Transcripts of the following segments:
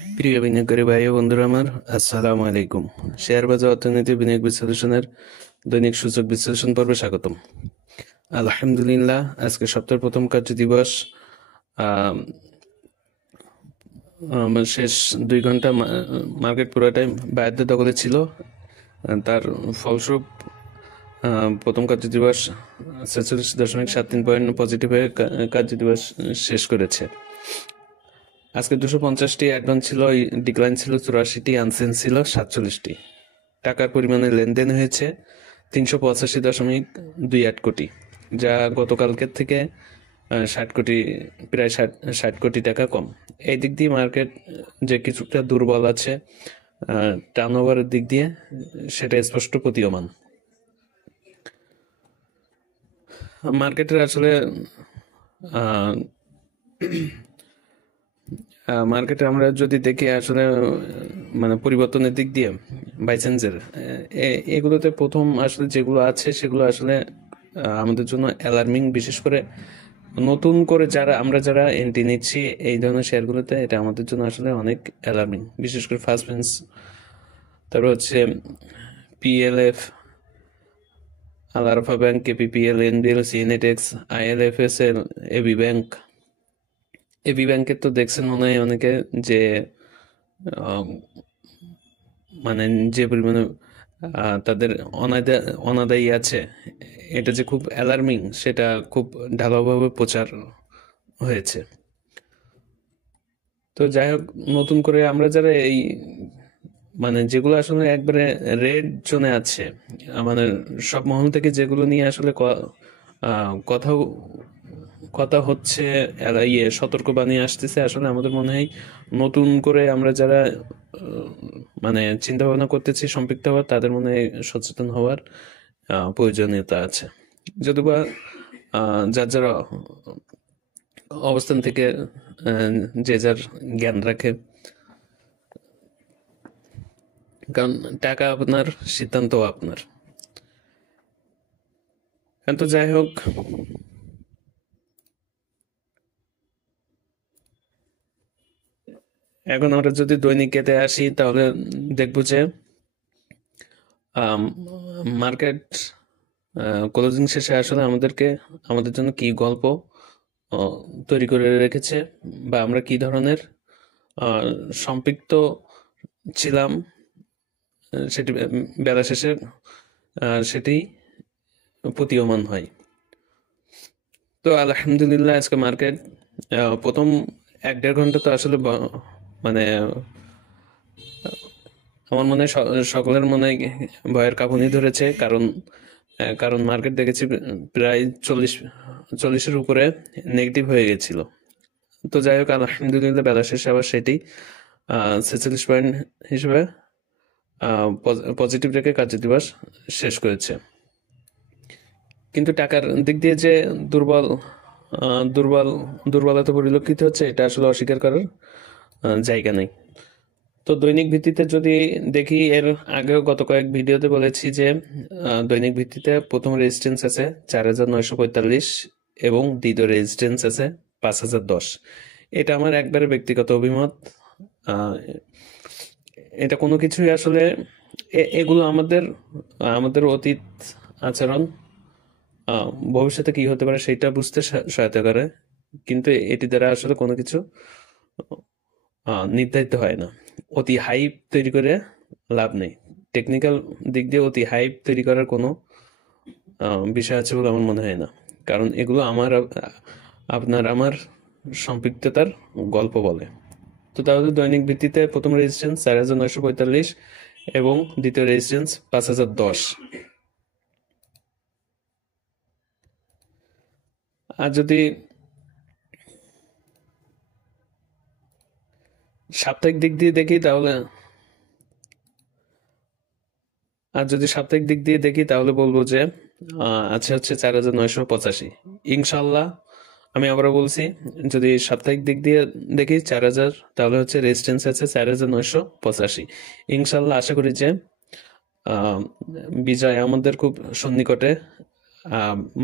প্রিয় বিনিয়োগকারী ভাই ও বন্ধুরা আমার, আসসালামু আলাইকুম। শেয়ার বাজার অর্থনীতি বিনিয়োগ বিশ্লেষণের দৈনিক সূচক বিশ্লেষণ পর্বে স্বাগতম। আলহামদুলিল্লাহ, আজকে সপ্তাহের প্রথম কার্য দিবস। আম, শেষ 2 ঘন্টা মার্কেট পুরোটাই বায়ারদের দখলে ছিল। তার ফলস্বরূপ প্রথম কার্য দিবস 46.73 পয়েন্ট পজিটিভ হয়ে কার্য দিবস শেষ করেছে। আজকে 250টি অ্যাডভান্স ছিল, ডিক্লাইন ছিল 84টি, আনসেন ছিল 47টি। টাকার পরিমাণে লেনদেন হয়েছে 385.28 কোটি, যা গতকালকের থেকে 60 কোটি, প্রায় 60 কোটি টাকা কম। এই দিক দিয়ে মার্কেট যে কিছুটা দুর্বল আছে টার্নওভারের দিক দিয়ে, সেটা স্পষ্ট প্রতীয়মান। মার্কেটের আসলে মার্কেটে আমরা যদি দেখি আসলে মানে পরিবর্তনের দিক দিয়ে বাইসেন্সের এগুলোতে প্রথম আসলে যেগুলো আছে সেগুলো আসলে আমাদের জন্য অ্যালার্মিং। বিশেষ করে নতুন করে যারা এন্ট্রি নিচ্ছি এই ধরনের শেয়ারগুলোতে, এটা আমাদের জন্য আসলে অনেক অ্যালার্মিং। বিশেষ করে ফার্স্ট বেঞ্চ, তারপর হচ্ছে পিএলএফ, আল Arafah bank, KPPL, NBL, সিএনএটেক্স, আইএলএফএসএল, AB bank. AB ব্যাংকের তো দেখছেন মনে হয় অনেকে, যে আহ, মানে যে পরিমাণে তাদের অনাদায়ী আছে, এটা যে খুব অ্যালার্মিং, সেটা খুব ঢালাওভাবে প্রচার হয়েছে। তো যাই হোক, নতুন করে আমরা যারা এই মানে যেগুলো আসলে একবারে রেড জোনে আছে, মানে সব মহল থেকে যেগুলো নিয়ে আসলে কথা কথা হচ্ছে, সতর্কবাণী আসতেছে, আসলে আমাদের মনে হয় নতুন করে আমরা যারা মানে চিন্তা ভাবনা করতেছি সম্পৃক্ত হওয়ার, তাদের মনে হয় সচেতন হওয়ার প্রয়োজনীয়তা আছে। যদিবা যার যার অবস্থান থেকে যে যার জ্ঞান রাখে, কারণ টাকা আপনার, সিদ্ধান্ত আপনার। তো যাই হোক, এখন আমরা যদি দৈনিকেতে আসি তাহলে দেখবো যে মার্কেট ক্লোজিং শেষে আসলে আমাদের জন্য কি গল্প তৈরি করে রেখেছে, বা আমরা কি ধরনের সম্পৃক্ত ছিলাম, সেটি বেলা শেষে সেটি প্রতীয়মান হয়। তো আলহামদুলিল্লাহ, আজকে মার্কেট প্রথম 1-1.5 ঘন্টা তো আসলে মানে আমার মনে হয় সকলের মনে হয় ভয়ের কাঁপুনি ধরেছে। কারণ মার্কেট দেখেছি প্রায় 40-এর উপরে নেগেটিভ হয়ে গেছিল। তো যাই হোক, আলহামদুলিল্লাহ বেলা শেষে আবার সেটি 46 পয়েন্ট হিসেবে পজিটিভ রেখে কার্য দিবস শেষ করেছে। কিন্তু টাকার দিক দিয়ে যে দুর্বল দুর্বল দুর্বলতা পরিলক্ষিত হচ্ছে, এটা আসলে অস্বীকার করার জায়গা নেই। তো দৈনিক ভিত্তিতে যদি দেখি, এর আগেও গত কয়েক ভিডিওতে বলেছি যে দৈনিক ভিত্তিতে প্রথম রেজিস্ট্যান্স আছে 4,945 এবং দ্বিতীয় রেজিস্ট্যান্স আছে 5,010। এটা আমার একবারে ব্যক্তিগত অভিমত। এটা কোনো কিছুই আসলে এগুলো আমাদের অতীত আচরণ ভবিষ্যতে কি হতে পারে সেটা বুঝতে সহায়তা করে, কিন্তু এটি দ্বারা আসলে কোনো কিছু নির্ধারিত হয় না। অতি হাইপ তৈরি করে লাভ নেই। টেকনিক্যাল দিক দিয়ে অতি হাইপ তৈরি করার কোনো বিষয় আছে বলে আমার মনে হয় না, কারণ এগুলো আপনার আমার সম্পৃক্ততার গল্প বলে। তো তাহলে দৈনিক ভিত্তিতে প্রথম রেজিস্ট্যান্স 4,945 এবং দ্বিতীয় রেজিস্ট্যান্স 5,010। আর যদি সাপ্তাহিক দিক দিয়ে দেখি তাহলে বলবো যে আছে হচ্ছে 4,985। ইনশাল্লাহ, আমি আবারও বলছি, যদি সাপ্তাহিক দিক দিয়ে দেখি 4,000, তাহলে হচ্ছে রেজিস্ট্যান্স আছে 4,985। ইনশাল্লাহ আশা করি যে বিজয় আমাদের খুব সন্নিকটে।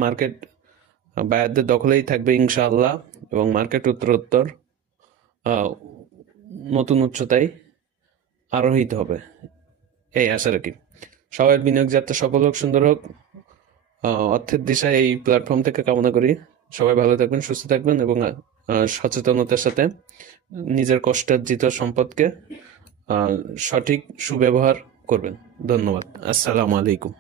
মার্কেট বায়ারদের দখলেই থাকবে ইনশাআল্লাহ, এবং মার্কেট উত্তরোত্তর নতুন উচ্চতায় আরোহিত হবে, এই আশা রাখি। সবার বিনিয়োগ যাত্রা সফল হোক, সুন্দর হোক, অর্থের দিশা এই প্ল্যাটফর্ম থেকে কামনা করি। সবাই ভালো থাকবেন, সুস্থ থাকবেন এবং সচেতনতার সাথে নিজের কষ্টার্জিত সম্পদকে সঠিক সুব্যবহার করবেন। ধন্যবাদ। আসসালামু আলাইকুম।